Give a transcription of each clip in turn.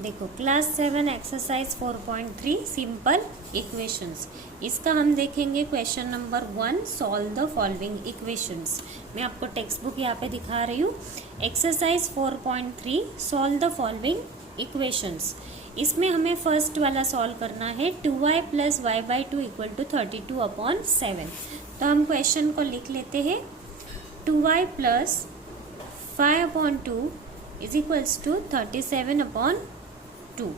देखो class 7 exercise 4.3 simple equations. इसका हम देखेंगे question number 1, solve the following equations. मैं आपको टेक्स्ट बुक यहाँ पे दिखा रही हूँ। Exercise 4.3 solve the following equations. इसमें हमें फर्स्ट वाला सॉल्व करना है 2y plus y by two equal to 32/7। तो हम क्वेश्चन को लिख लेते हैं 2y plus 5/2 is equals to 37/2।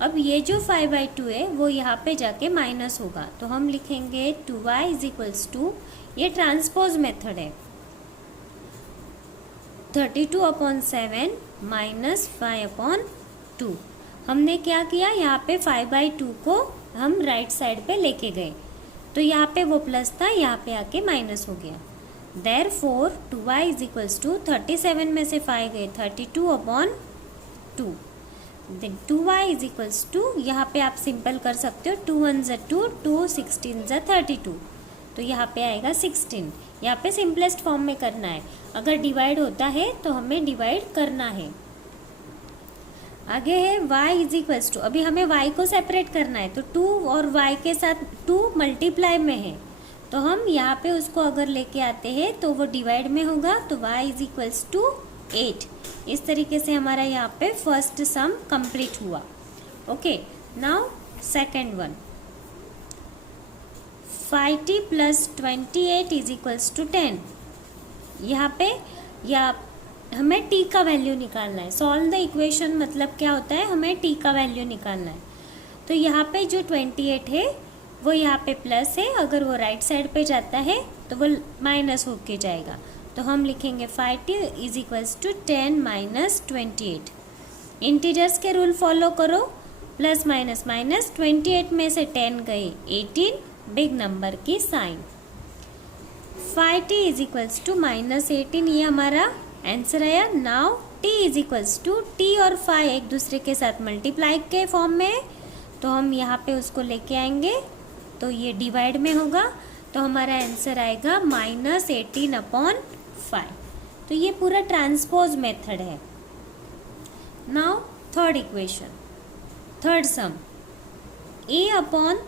अब ये जो 5/2 है वो यहाँ पे जाके माइनस होगा, तो हम लिखेंगे 2y इज इक्वल्स टू, ये ट्रांसपोज मेथड है, 32/7 माइनस 5/2। हमने क्या किया, यहाँ पे 5/2 को हम राइट साइड पे लेके गए, तो यहाँ पे वो प्लस था, यहाँ पे आके माइनस हो गया। Therefore 2y is equals to 37 में से 5 गए 32/2। Then 2y is equals to, यहाँ पे आप सिंपल कर सकते हो, 2 1 ज़ा 2, 2 16 ज़ा 32, तो यहाँ पे आएगा 16। यहाँ पे सिंपलेस्ट फॉर्म में करना है, अगर डिवाइड होता है तो हमें डिवाइड करना है। आगे है y इज इक्वल्स टू, अभी हमें y को सेपरेट करना है, तो 2 और y के साथ 2 मल्टीप्लाई में है, तो हम यहाँ पे उसको अगर लेके आते हैं तो वो डिवाइड में होगा, तो y इज इक्वल्स टू 8। इस तरीके से हमारा यहाँ पे फर्स्ट सम कंप्लीट हुआ। Okay, now second one, 5t plus 28 is equals to 10। यहाँ पे या हमें t का वैल्यू निकालना है। सॉल्व द इक्वेशन मतलब क्या होता है, हमें t का वैल्यू निकालना है। तो यहाँ पे जो 28 है वो यहाँ पे प्लस है, अगर वो राइट साइड पे जाता है तो वो माइनस होके जाएगा, तो हम लिखेंगे 5t is equals to 10 minus 28। Integers के रूल फॉलो करो, प्लस माइनस माइनस, 28 में से 10 गए 18, बिग नंबर की sign. 5t is equals to minus 18, ये हमारा आंसर आया। Now t is equals to, t और 5 एक दूसरे के साथ मल्टीप्लाई के फॉर्म में है, तो हम यहाँ पे उसको लेके आएंगे, तो ये डिवाइड में होगा, तो हमारा आंसर आएगा -18/5। तो ये पूरा ट्रांसपोज मेथड है। Now third equation, third sum, a/5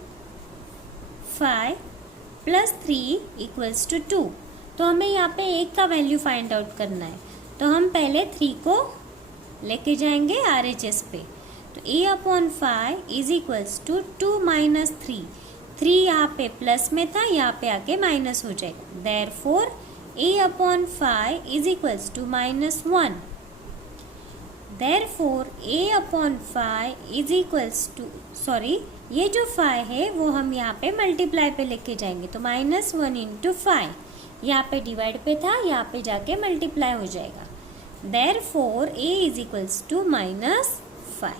plus 3 equals to 2। तो हमें यहाँ पे एक का वैल्यू फाइंड आउट करना है, तो हम पहले 3 को लेके जाएंगे RHS पे, तो a/5 is equals to 2 minus 3। 3 यहाँ पे प्लस में था, यहाँ पे आके माइनस हो जाएगा। Therefore a/5 is equals to -1। Therefore a/5 is equals to, sorry, ये जो 5 है वो हम यहाँ पे मल्टीप्लाई पे लेके जाएंगे, तो -1 इंटू 5, यहाँ पे डिवाइड पे था, यहाँ पे जाके मल्टीप्लाई हो जाएगा। Therefore a is equals to -5, 5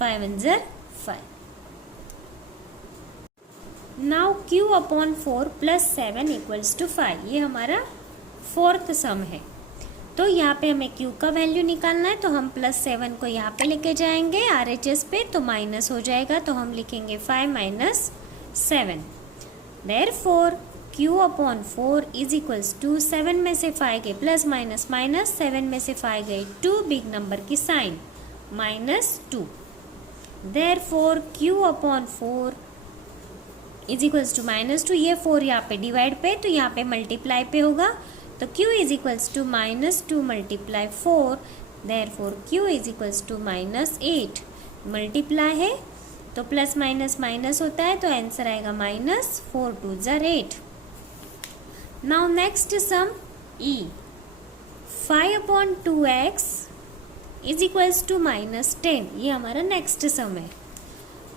1 ज़ा 5। Now q/4 plus 7 equals to 5, ये हमारा फोर्थ सम है। तो यहाँ पे हमें q का वैल्यू निकालना है, तो हम +7 को यहाँ पे लेके जाएंगे RHS पे, तो माइनस हो जाएगा, तो हम लिखेंगे 5 minus 7। Therefore q/4 is equals to, 7 में से 5 गए प्लस माइनस माइनस, 7 में से 5 गए 2, बिग नंबर की sign -2। Therefore q/4 is equals to -2, ये 4 यहाँ पे डिवाइड पे, तो यहाँ पे मल्टीप्लाई पे होगा, तो q is equals to -2 multiply 4। Therefore q is equals to -8। Multiply है तो प्लस माइनस माइनस होता है, तो आंसर आएगा -4 2 ज़ा 8। Now next sum, e 5/2x is equals to -10, ये हमारा नेक्स्ट सम है।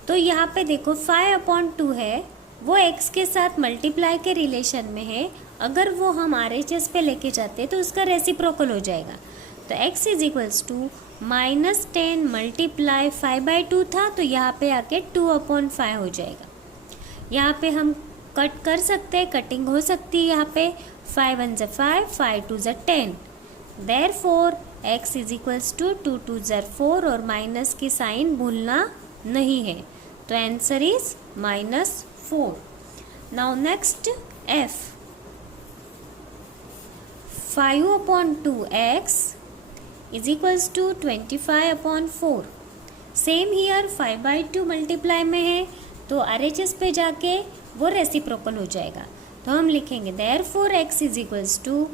तो यहाँ पे देखो 5/2 है, वो x के साथ मल्टीप्लाई के रिलेशन में है, अगर वो हम RHS पे लेके जाते तो उसका रेसिप्रोकल हो जाएगा, तो x is equals to -10 multiply 5/2 था, तो यहाँ पे आके 2/5 हो जाएगा। यहाँ पे हम कट कर सकते हैं, कटिंग हो सकती है यहाँ पे, 5 1 ज़ा 5, 5 2 ज़ा 10। Therefore x is equals to 2 2 ज़ा 4, और माइनस की साइन भूलना नहीं है, तो answer is -4। Now next f, 5/2x is equals to 25/4। Same here 5/2 multiply में है तो RHS पे जाके वो रेसिप्रोकल हो जाएगा। तो हम लिखेंगे therefore x is equals to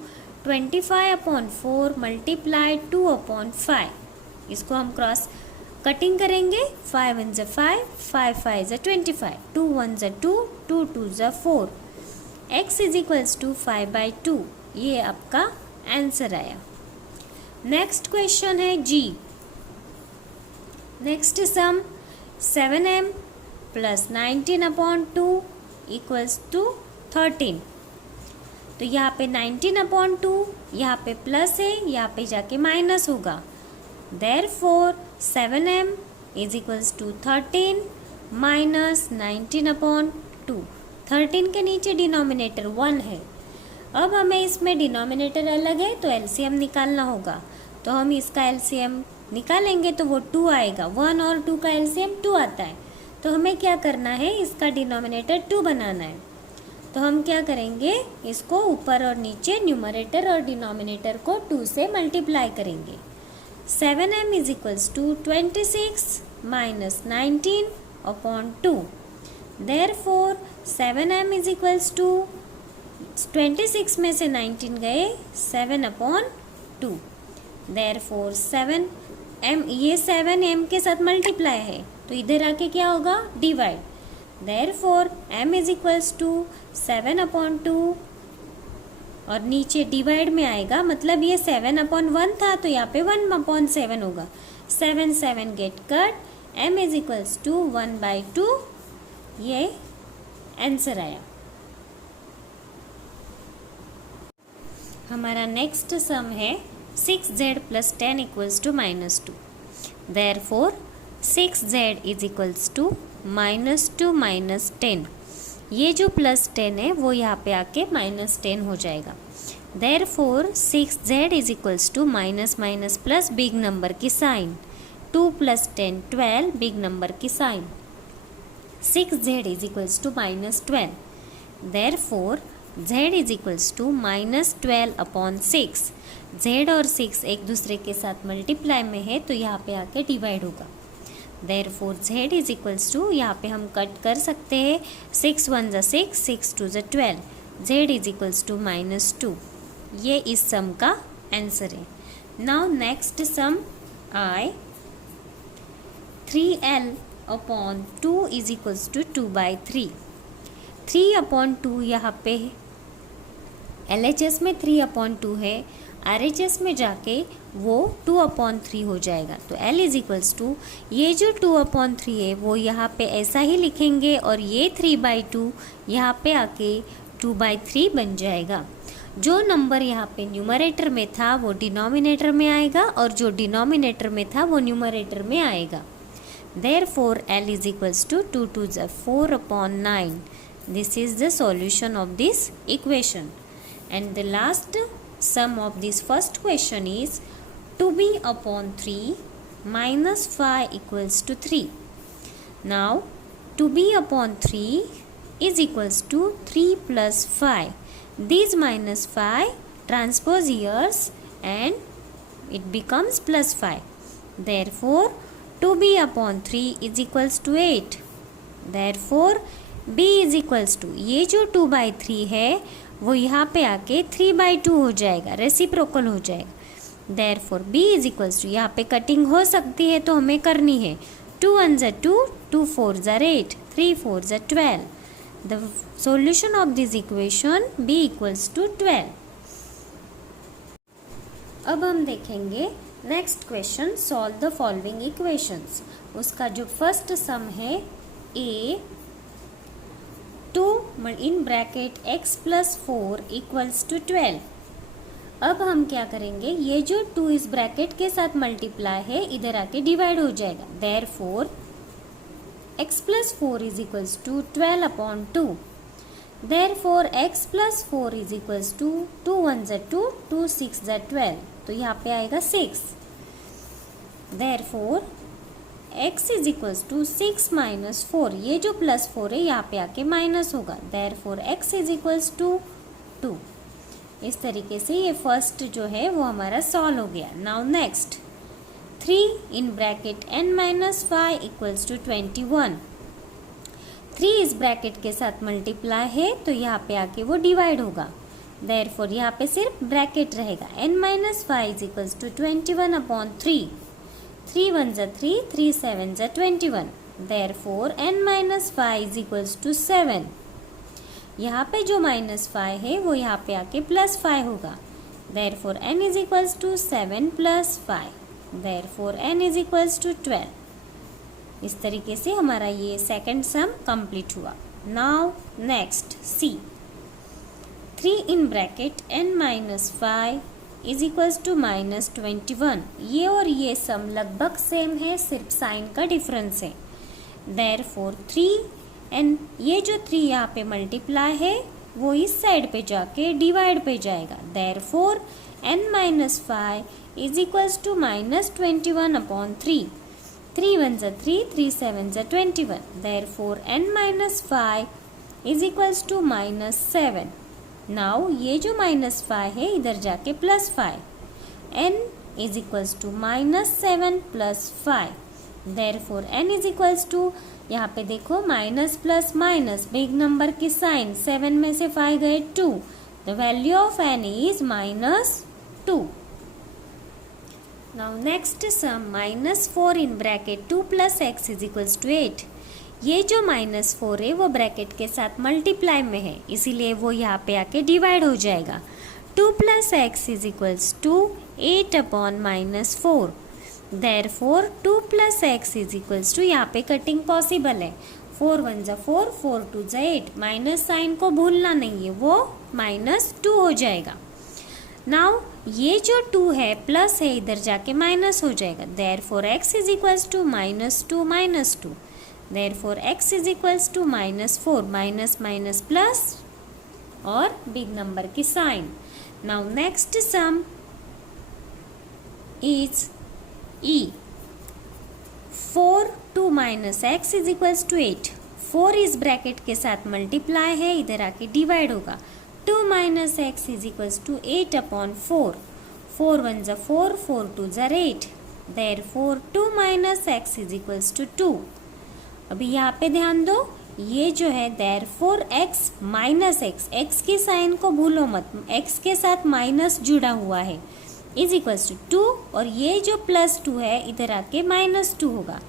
25/4 multiply 2/5। इसको हम क्रॉस कटिंग करेंगे। 5 1 = 5, 5 5 = 25, 2 1 = 2, 2 2 = 4। x is equals to 5/2। ये आपका आंसर आया। नेक्स्ट क्वेश्चन है जी। Next sum 7m + 19/2 = 13। तो यहाँ पे 19/2 यहाँ पे प्लस है, यहाँ पे जाके माइनस होगा। Therefore 7m is equals to 13 minus 19/2। 13 के नीचे डिनोमिनेटर 1 है। अब हमें इसमें डिनोमिनेटर अलग है तो एलसीएम निकालना होगा। तो हम इसका एलसीएम निकालेंगे तो वो 2 आएगा। 1 और 2 का एलसीएम 2 आता है। तो हमें क्या करना है, इसका डिनोमिनेटर 2 बनाना है। तो हम क्या करेंगे, इसको ऊपर और नीचे न्यूमरेटर और डिनोमिनेटर को 2 से मल्टीप्लाई करेंगे। 7m is equals to 26 minus 19/2। Therefore 7m is equals to 26 में से 19 गए 7/2। देयरफॉर 7m, ये 7m के साथ मल्टीप्लाई है तो इधर आके क्या होगा, divide. Therefore m is equals to 7/2 और नीचे डिवाइड में आएगा, मतलब ये 7/1 था तो यहाँ पे 1/7 होगा। 7 7 get cut, m is equals to 1/2। ये आंसर आया। हमारा नेक्स्ट सम है 6z + 10 = -2। Therefore 6z is equals to -2 - 10। ये जो +10 है वो यहाँ पे आके -10 हो जाएगा। Therefore 6z is equals to minus minus plus big number की साइन, 2 + 10 12 बिग नंबर की sign. 6z is equals to -12। Therefore z is equals to -12/6। z और 6 एक दूसरे के साथ मल्टीप्लाई में है तो यहाँ पे आके डिवाइड होगा। Therefore z is equals to, यहाँ पे हम कट कर सकते हैं, 6 1 = 6, 6 2 = 12। z is equals to -2। ये इस सम का आंसर है। Now next sum I 3l/2 is equals to 2/3। 3/2 यहाँ पे LHS में 3/2 है, RHS में जाके वो 2/3 हो जाएगा। तो L इज इक्वल्स टू, ये जो 2/3 है वो यहाँ पे ऐसा ही लिखेंगे और ये 3/2 यहाँ पे आके 2/3 बन जाएगा। जो नंबर यहाँ पे न्यूमरेटर में था वो डिनोमिनेटर में आएगा और जो डिनोमिनेटर में था वो न्यूमरेटर में आएगा। Therefore L is equals to 2 2 = 4/9। This is the solution of this equation. And the last sum of this first question is 2b/3 - 5 = 3. Now 2b/3 is equals to 3 + 5. These -5 transpose years and it becomes +5. Therefore 2b/3 is equals to 8. Therefore b is equals to, ये जो 2/3 है वो यहाँ पे आके 3/2 हो जाएगा, reciprocal हो जाएगा। Therefore b is equals to, यहाँ पे कटिंग हो सकती है तो हमें करनी है। 2 1 = 2, 2 4 = 8, 3 4 = 12। The solution of this equation b equals to 12। अब हम देखेंगे next question, solve the following equations. उसका जो फर्स्ट सम है a 2 in bracket x + 4 = 12। अब हम क्या करेंगे, ये जो 2 इस ब्रैकेट के साथ मल्टीप्लाई है इधर आके डिवाइड हो जाएगा। Therefore x + 4 = 12/2। Therefore x + 4 = 2 1 = 2, 2 6 = 12। तो यहाँ पे आएगा 6। Therefore x is equals to 6 - 4। ये जो +4 है यहाँ पे आके माइनस होगा। Therefore x is equals to 2। इस तरीके से ये फर्स्ट जो है वो हमारा सॉल्व हो गया। Now next 3 in bracket n minus 5 equals to 21. 3 इस ब्रैकेट के साथ मल्टीप्लाई है तो यहाँ पे आके वो डिवाइड होगा, देयरफॉर यहाँ पे सिर्फ ब्रैकेट रहेगा. n minus 5 is equals to 21 upon 3. 3 1s are 3, 3 7s are 21. Therefore n minus 5 is equals to 7. यहाँ पे जो -5 है वो यहाँ पे आके +5 होगा. Therefore n is equals to 7 plus 5. Therefore n is equals to 12. इस तरीके से हमारा ये सेकंड सम कंप्लीट हुआ. Now next C. 3 in bracket n minus 5 is equals to -21. ये और ये सम लगभग सेम है, सिर्फ साइन का डिफरेंस है. Therefore 3n, ये जो 3 यहाँ पे मल्टीप्लाई है वो इस साइड पे जाके डिवाइड पे जाएगा. Therefore n minus 5 is equals to -21 upon 3. 3 1s are 3, 3 7s are 21. Therefore n minus 5 is equals to -7. Now ये जो -5 है इधर जाके +5. n is equals to -7 plus 5. Therefore n is equals to, यहाँ पे देखो minus plus minus, big number की sign, 7 में से 5 गए 2. The value of n is -2. Now next sum -4 in bracket 2 plus x is equals to 8. ये जो -4 है वो ब्रैकेट के साथ मल्टीप्लाई में है, इसीलिए वो यहाँ पे आके डिवाइड हो जाएगा. 2 plus x is equals to 8 upon -4. Therefore 2 plus x is equals to, यहाँ पे कटिंग पॉसिबल है. 4 1s are 4, 4 2s are 8. Minus sign को भूलना नहीं है, वो -2 हो जाएगा. नाउ ये जो 2 है प्लस है, इधर जाके माइनस हो जाएगा. Therefore x is equals to -2 -2. Therefore x is equals to -4. Minus minus plus और बिग नंबर की sign. Now next sum is E. 4 2 minus x is equals to 8. 4 इस ब्रैकेट के साथ मल्टीप्लाई है, इधर आके डिवाइड होगा. 2 minus x is equals to 8 upon 4. 4 1s are 4, 4 2s are 8. Therefore 2 minus x is equals to 2. अभी यहाँ पे ध्यान दो, ये जो है therefore x minus x, x की साइन को भूलो मत, x के साथ माइनस जुड़ा हुआ है, इज इक्वल्स टू 2, और ये जो +2 है इधर आके -2 होगा.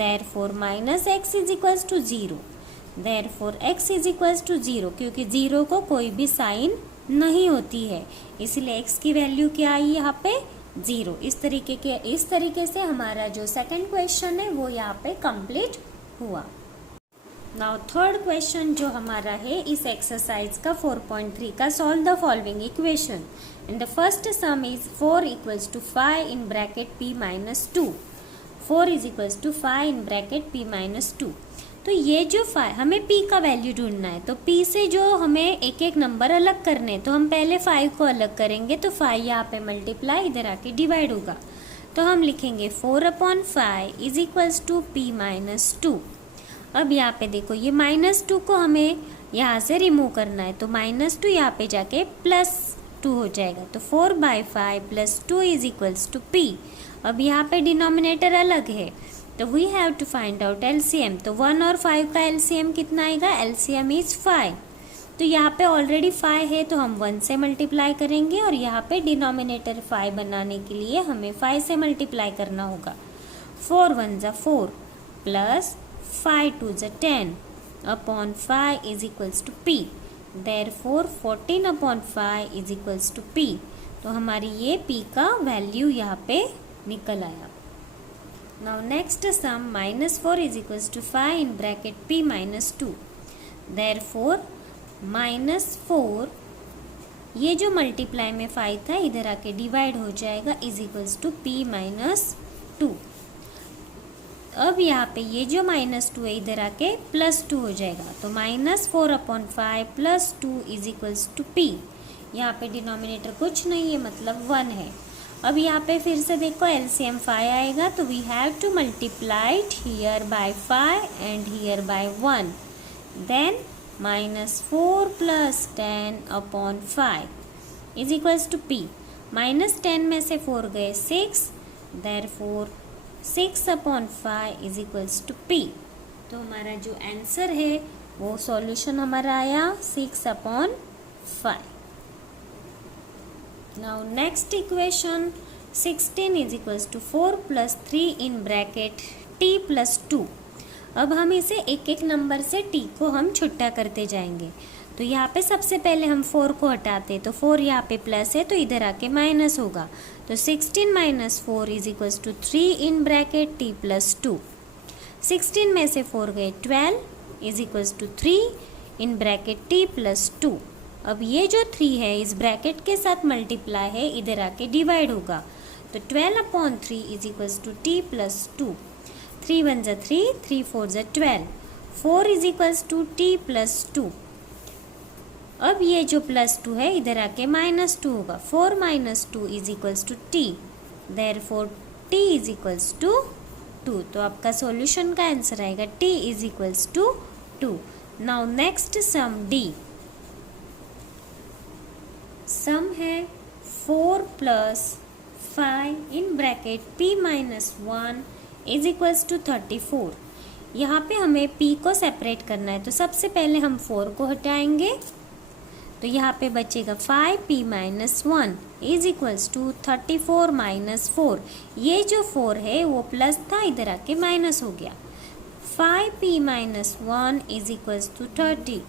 Therefore -x is equals to 0. Therefore x is equals to 0, क्योंकि 0 को कोई भी साइन नहीं होती है, इसलिए x की वैल्यू क्या आई यहाँ पे 0. इस तरीके से हमारा जो सेकंड क्वेश्चन है वो यहाँ पे कंप्लीट हुआ. नाउ थर्ड क्वेश्चन जो हमारा है इस एक्सरसाइज का 4.3 का, solve the following equation. And the first sum is 4 equals to 5 in bracket p minus 2. 4 is equals to 5 in bracket p minus 2. तो ये जो 5, हमें p का वैल्यू ढूंढना है, तो p से जो हमें एक एक नंबर अलग करने हैं, तो हम पहले 5 को अलग करेंगे. तो 5 यहाँ पे मल्टीप्लाई, इधर आके डिवाइड होगा. तो हम लिखेंगे 4 upon 5 is equals to p minus 2. अब यहाँ पे देखो ये -2 को हमें यहाँ से रिमूव करना है, तो -2 यहाँ पे जाके +2 हो जाएगा. तो 4/5 + 2 इज इक्वल्स टू p. अब यहाँ पे डिनोमिनेटर अलग है, तो we have to find out LCM. तो 1 और 5 का एलसीएम कितना आएगा? LCM is 5. तो यहाँ पे ऑलरेडी 5 है, तो हम 1 से मल्टीप्लाई करेंगे, और यहाँ पे डिनोमिनेटर 5 बनाने के लिए हमें 5 से मल्टीप्लाई करना होगा. 4 1s are 4 plus 5 2s are 10 upon 5 is equals to p. Therefore 14 upon 5 is equals to p. तो हमारी ये p का वैल्यू यहाँ पे निकल आया. Now next sum -4 is equals to 5 in bracket p minus 2. Therefore -4, ये जो मल्टीप्लाई में 5 था इधर आके डिवाइड हो जाएगा, is equals to p minus 2. अब यहाँ पे ये जो -2 है इधर आके +2 हो जाएगा. तो -4 upon 5 + 2 is equals to p. यहाँ पे डिनोमिनेटर कुछ नहीं है, मतलब 1 है. अब यहाँ पे फिर से देखो एलसीएम 5 आएगा, तो we have to multiply here by 5 and here by 1. Then -4 + 10 upon 5 is equals to p. -10 में से 4 गए 6, therefore 6/5 is equals to p। तो हमारा जो आंसर है वो सॉल्यूशन हमारा आया 6/5। Now next equation 16 is equals to 4 + 3 in bracket t + 2। अब हम इसे एक एक नंबर से t को हम छुट्टा करते जाएंगे। तो यहाँ पे सबसे पहले हम 4 को हटाते, तो 4 यहाँ पे प्लस है तो इधर आके माइनस होगा। तो 16 - 4 is equals to 3 in bracket t + 2। 16 में से 4 गए 12 is equals to 3 in bracket t + 2। अब ये जो 3 है इस ब्रैकेट के साथ मल्टीप्लाई है, इधर आके डिवाइड होगा। तो 12/3 is equals to t + 2। 3 × 1 = 3, 3 × 4 = 12। 4 is equals to t + 2। अब ये जो +2 है इधर आके -2 होगा। 4 - 2 is equals to t, therefore t is equals to 2। तो आपका सॉल्यूशन का आंसर आएगा t is equals to 2। Now next sum d। Sum है 4 + 5 in bracket p - 1 is equals to 34। यहाँ पे हमें p को सेपरेट करना है, तो सबसे पहले हम 4 को हटाएंगे। तो यहाँ पे बचेगा 5p - 1 इज इक्वल्स टू 34 - 4। ये जो 4 है वो प्लस था, इधर आके माइनस हो गया। 5p - 1 is equals to 30।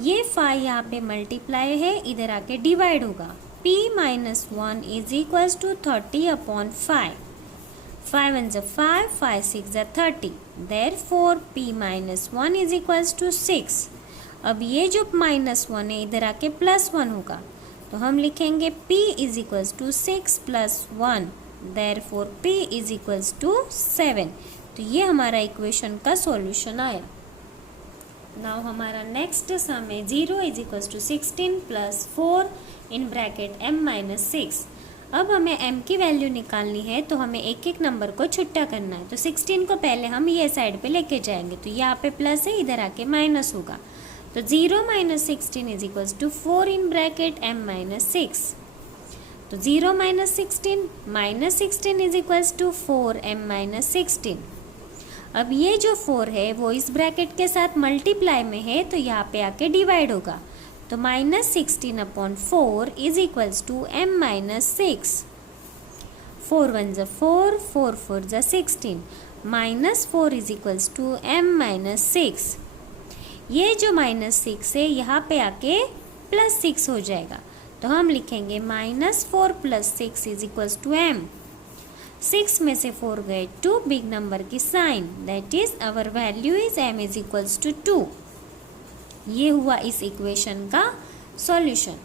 ये 5 यहाँ पे मल्टीप्लाई है, इधर आके डिवाइड होगा। p - 1 is equals to 30/5। 5 × 1 = 5, 5 × 6 = 30। Therefore p - 1 is equals to 6। अब ये जो -1 है इधर आके +1 होगा, तो हम लिखेंगे p is equals to 6 + 1। Therefore p is equals to 7। तो ये हमारा इक्वेशन का सॉल्यूशन आया। नाउ हमारा नेक्स्ट सम है 0 is equals to 16 + 4 in bracket m - 6। अब हमें m की वैल्यू निकालनी है, तो हमें एक एक नंबर को छुट्टा करना है। तो 16 को पहले हम ये साइड पे लेके जाएंगे, तो यहाँ पे प्लस है, इधर आके माइनस होगा। तो 0 - 16 is equals to 4 in bracket m - 6। तो 0 - 16 - 16 इज इक्वल्स टू 4m - 16। अब ये जो 4 है वो इस ब्रैकेट के साथ मल्टीप्लाई में है, तो यहाँ पे आके डिवाइड होगा। तो -16/4 is equals to m - 6। 4 × 1 = 4, 4 × 4 = 16। -4 is equals to m - 6। ये जो -6 है यहाँ पे आके +6 हो जाएगा, तो हम लिखेंगे -4 + 6 इज इक्वल्स टू m। 6 में से 4 गए 2, बिग नंबर की sign, that is our value is m is equals to 2। ये हुआ इस इक्वेशन का सॉल्यूशन।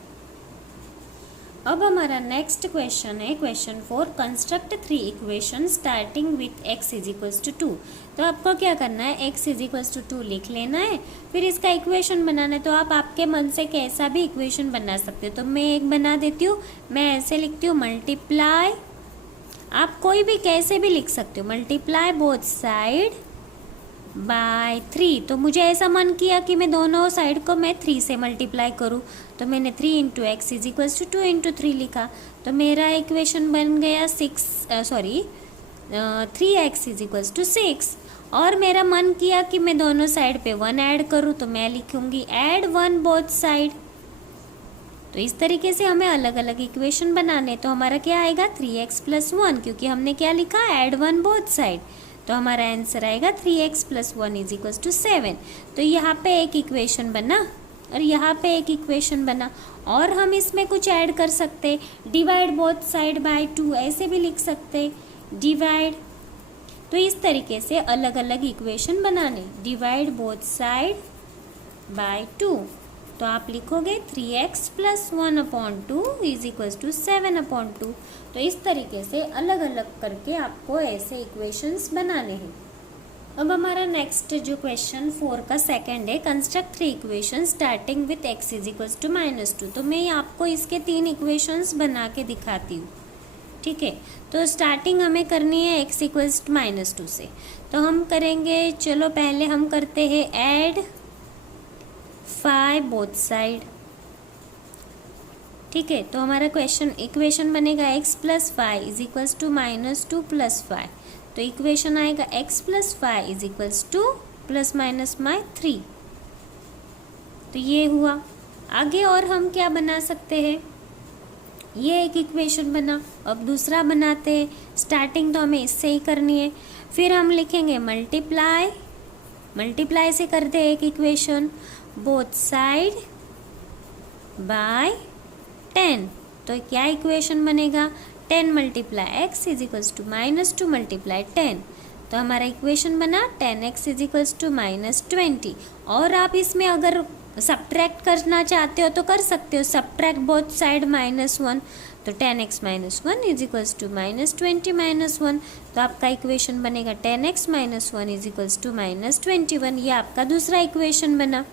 अब हमारा नेक्स्ट क्वेश्चन है question 4, construct 3 equation starting with x is equals to 2। तो आपको क्या करना है, x इज इक्वल्स टू 2 लिख लेना है, फिर इसका इक्वेशन बनाना है। तो आप आपके मन से कैसा भी इक्वेशन बना सकते हो। तो मैं एक बना देती हूँ, मैं ऐसे लिखती हूँ मल्टीप्लाई, आप कोई भी कैसे भी लिख सकते हो, मल्टीप्लाई बोथ साइड बाय 3। तो मुझे ऐसा मन किया कि मैं दोनों साइड को मैं 3 से मल्टीप्लाई करूँ, तो मैंने 3 × x इज इक्वल्स टू 2 × 3 लिखा। तो मेरा इक्वेशन बन गया 3x इज इक्वल्स टू 6। और मेरा मन किया कि मैं दोनों साइड पे 1 ऐड करूँ, तो मैं लिखूँगी ऐड 1 बोथ साइड। तो इस तरीके से हमें अलग अलग इक्वेशन बनाने। तो हमारा क्या आएगा 3x + 1, क्योंकि हमने क्या लिखा ऐड 1 बोथ साइड। तो हमारा आंसर आएगा 3x + 1 इज इक्वल्स टू 7। तो यहाँ पे एक इक्वेशन बना और यहाँ पे एक इक्वेशन बना, और हम इसमें कुछ ऐड कर सकते, डिवाइड बोथ साइड बाय 2 ऐसे भी लिख सकते, डिवाइड। तो इस तरीके से अलग अलग इक्वेशन बनाने, डिवाइड बोथ साइड बाय 2। तो आप लिखोगे 3x + 1/2 इज इक्वल्स टू 7/2। तो इस तरीके से अलग अलग करके आपको ऐसे इक्वेशंस बनाने हैं। अब हमारा नेक्स्ट जो क्वेश्चन 4 का सेकंड है, construct 3 equation starting with x is equals to -2। तो मैं आपको इसके 3 इक्वेशंस बना के दिखाती हूँ, ठीक है। तो स्टार्टिंग हमें करनी है x इक्वल्स टू -2 से। तो हम करेंगे, चलो पहले हम करते हैं ऐड 5 बोथ साइड, ठीक है, तो हमारा इक्वेशन बनेगा x plus five is equals to minus two plus five. तो इक्वेशन आएगा x plus five is equals to plus minus my 3। तो ये हुआ। आगे और हम क्या बना सकते हैं, ये एक इक्वेशन बना, अब दूसरा बनाते हैं। स्टार्टिंग तो हमें इससे ही करनी है, फिर हम लिखेंगे मल्टीप्लाई से करते हैं एक इक्वेशन, बोथ साइड बाय 10। तो क्या इक्वेशन बनेगा, 10 multiply x is equals to minus 2 multiply 10। तो हमारा इक्वेशन बना 10x is equals to minus 20। और आप इसमें अगर सब्ट्रैक्ट करना चाहते हो तो कर सकते हो, सब्ट्रैक्ट बोथ साइड -1। तो 10x minus 1 is equals to minus 20 minus 1। तो आपका इक्वेशन बनेगा 10x minus 1 is equals to minus 21। ये आपका दूसरा इक्वेशन बना।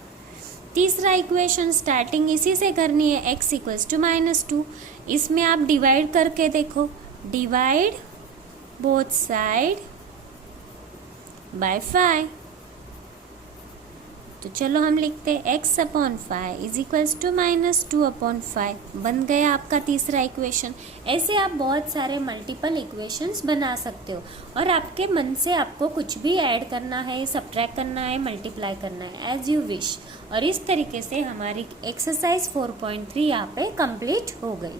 तीसरा इक्वेशन स्टार्टिंग इसी से करनी है, x इक्वल्स टू माइनस 2। इसमें आप डिवाइड करके देखो, डिवाइड बोथ साइड बाय 5। तो चलो हम लिखते हैं x upon 5 is equals to minus 2 upon 5। बन गया आपका तीसरा इक्वेशन। ऐसे आप बहुत सारे मल्टीपल इक्वेशंस बना सकते हो, और आपके मन से आपको कुछ भी ऐड करना है, सब्ट्रैक्ट करना है, मल्टीप्लाई करना है, एज यू विश। और इस तरीके से हमारी एक्सरसाइज 4.3 यहाँ पे कंप्लीट हो गई।